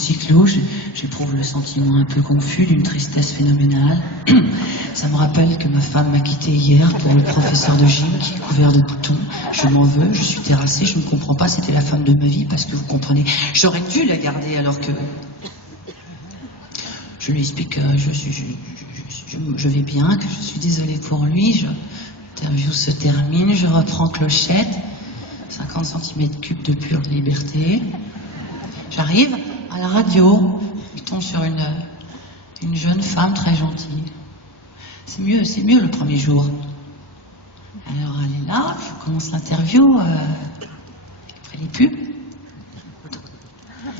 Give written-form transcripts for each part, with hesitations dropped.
cyclo, j'éprouve le sentiment un peu confus d'une tristesse phénoménale. Ça me rappelle que ma femme m'a quitté hier pour le professeur de gym qui est couvert de boutons. Je m'en veux, je suis terrassée, je ne comprends pas, c'était la femme de ma vie, parce que vous comprenez, j'aurais dû la garder alors que... Je lui explique que je vais bien, que je suis désolée pour lui, l'interview se termine, je reprends Clochette, 50 cm3 de pure liberté. J'arrive à la radio, je tombe sur une jeune femme très gentille. C'est mieux le premier jour. Alors elle est là, je commence l'interview, après les pubs.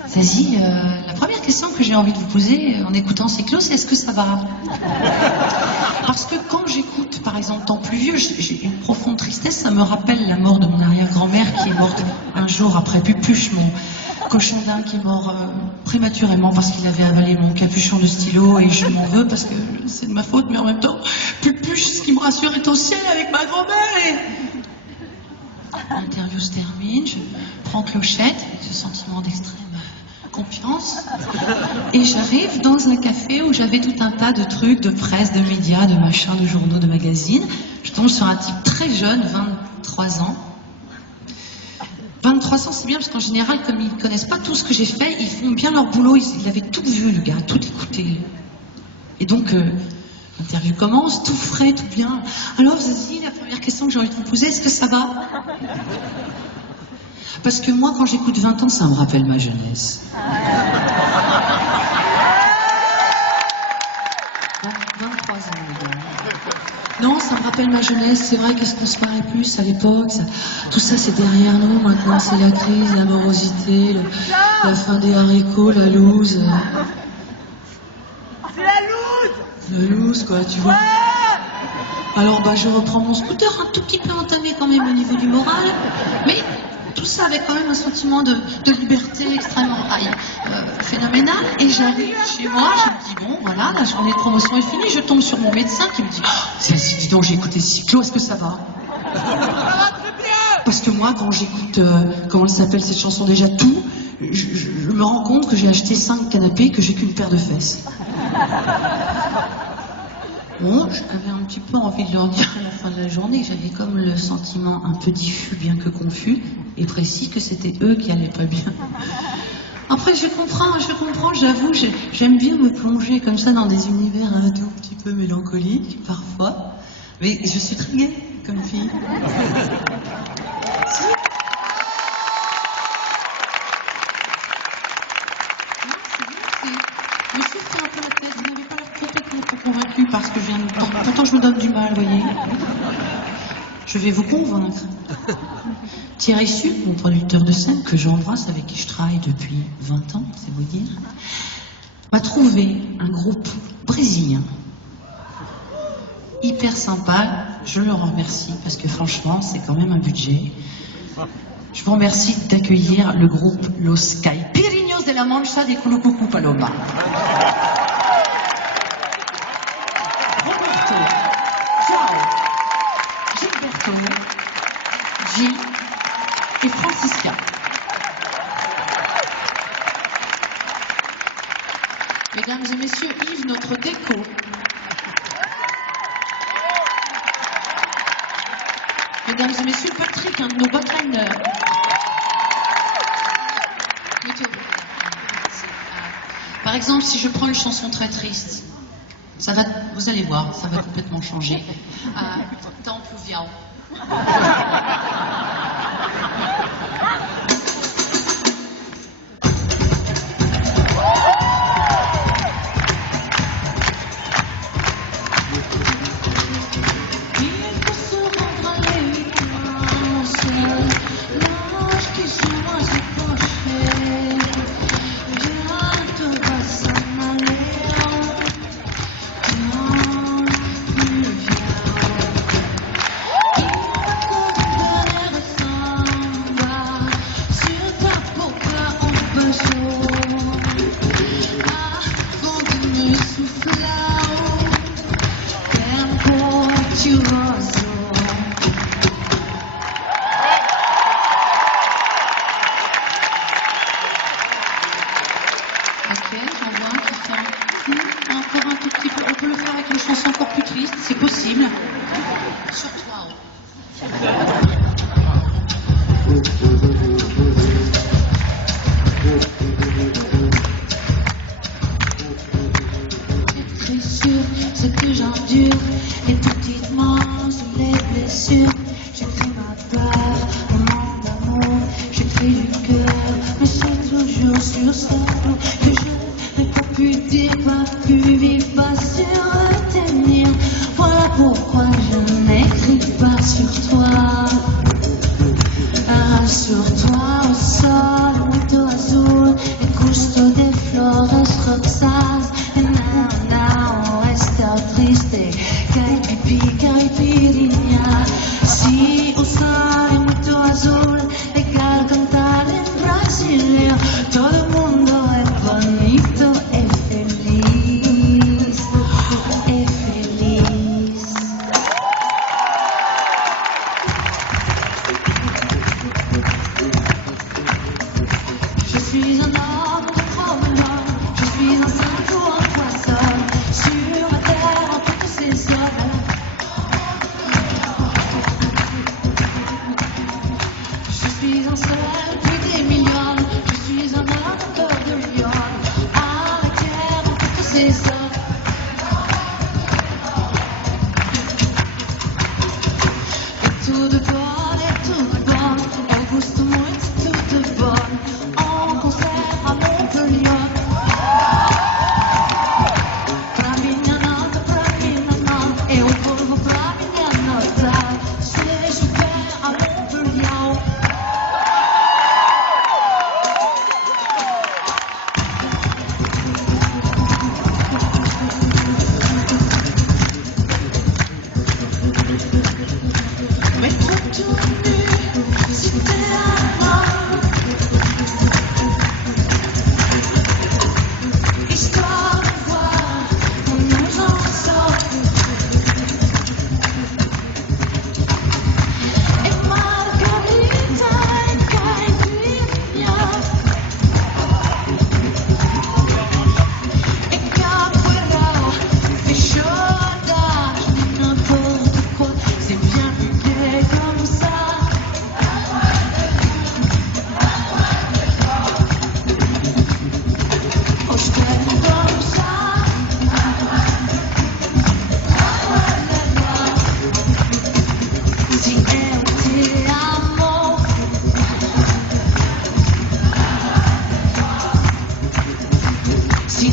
Zazie, la première question que j'ai envie de vous poser en écoutant Cyclo, c'est est-ce que ça va? Parce que quand j'écoute, par exemple, Temps pluvieux, j'ai une profonde tristesse, ça me rappelle la mort de mon arrière-grand-mère qui est morte un jour après Pupuche, mon cochon d'Inde qui est mort prématurément parce qu'il avait avalé mon capuchon de stylo et je m'en veux parce que c'est de ma faute, mais en même temps, Pupuche, ce qui me rassure, est au ciel avec ma grand-mère et... L'interview se termine, je prends Clochette avec ce sentiment d'extrême confiance et j'arrive dans un café où j'avais tout un tas de trucs, de presse, de médias, de machins, de journaux, de magazines. Je tombe sur un type très jeune, 23 ans. 23 ans, c'est bien parce qu'en général, comme ils ne connaissent pas tout ce que j'ai fait, ils font bien leur boulot, il avait tout vu, le gars, tout écouté. Et donc, l'interview commence, tout frais, tout bien. Alors, Zazie, la première question que j'ai envie de vous poser, est-ce que ça va? Parce que moi, quand j'écoute 20 ans, ça me rappelle ma jeunesse. 23 ans, les gars. Non, ça me rappelle ma jeunesse. C'est vrai qu'est-ce qu'on se paraît plus à l'époque. Tout ça, c'est derrière nous. Maintenant, c'est la crise, la morosité, la fin des haricots, la loose. C'est la loose! La loose, quoi, tu vois. Alors, je reprends mon scooter, un tout petit peu entamé quand même au niveau du moral. Mais... tout ça avec quand même un sentiment de liberté extrêmement phénoménal. Et j'arrive chez moi, je me dis, bon, voilà, la journée de promotion est finie. Je tombe sur mon médecin qui me dit, dis donc, j'ai écouté Cyclo, est-ce que ça va? Parce que moi, quand j'écoute, comment elle s'appelle cette chanson déjà, Tout, je me rends compte que j'ai acheté 5 canapés et que j'ai qu'une paire de fesses. Bon, j'avais un petit peu envie de leur dire à la fin de la journée, j'avais comme le sentiment un peu diffus, bien que confus, et précis, que c'était eux qui allaient pas bien. Après, je comprends, j'avoue, j'aime bien me plonger comme ça dans des univers un tout petit peu mélancoliques, parfois, mais je suis très gaie comme fille. Si. Non, c'est bien, je me suis fait un peu la tête, vous n'avez pas l'air complètement convaincu parce que je viens de... Pourtant, je me donne du mal, voyez. Je vais vous convaincre. Thierry Sud, mon producteur de scène, que j'embrasse, avec qui je travaille depuis 20 ans, c'est vous dire, m'a trouvé un groupe brésilien. Hyper sympa, je le remercie, parce que franchement, c'est quand même un budget. Je vous remercie d'accueillir le groupe Los Caipirinhos de la Mancha de Culucucu Paloma. Roberto, João, Gilberto, Gilles et Francisca. Mesdames et messieurs, Yves, notre déco. Mesdames et messieurs, Patrick, un de nos botliners. Par exemple, si je prends une chanson très triste, ça va, vous allez voir, ça va complètement changer. Temps pluvial. Ok, j'en vois un qui fait encore un tout petit peu. On peut le faire avec une chanson encore plus triste, c'est possible. Sur toi. Très sûr, ce que j'endure, les petites mains sur les blessures. J'ai fait ma part, moment d'amour, j'ai fait du cœur, mais c'est toujours sur cette peau que je n'ai pas pu dire, pas pu vivre, pas su retenir. Voilà pourquoi je n'écris pas sur toi. Sur toi au sol, muito azul, e gusto de flores rosadas. E não estar triste, caipirinha. Se o sol é muito azul, legal cantar em Brasília. Todo mundo é bonito, é feliz, é feliz. Je suis un homme de promenade, je suis un saint ou un poisson, sur la terre en toutes ses zones. Je suis un seul puis des millions, je suis un amateur de viol, à la terre en toutes ses zones. Et tout de bon, eu gosto muito de tudo bom. Concert à Montpellier. Pra minha nota, e o povo pra minha nota. Se estiver a Montpellier. Mais pour tourner, c'était à moi. Histoire de voir où nous en sommes. Et Margarita et caipirinha. Et capoeira, feijoada, n'importe quoi. C'est bien idée comme ça. Oh, je t'aime comme ça. Si eu te amo. Si eu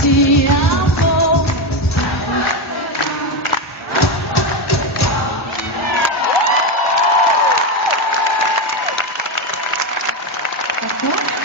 te amo. D'accord?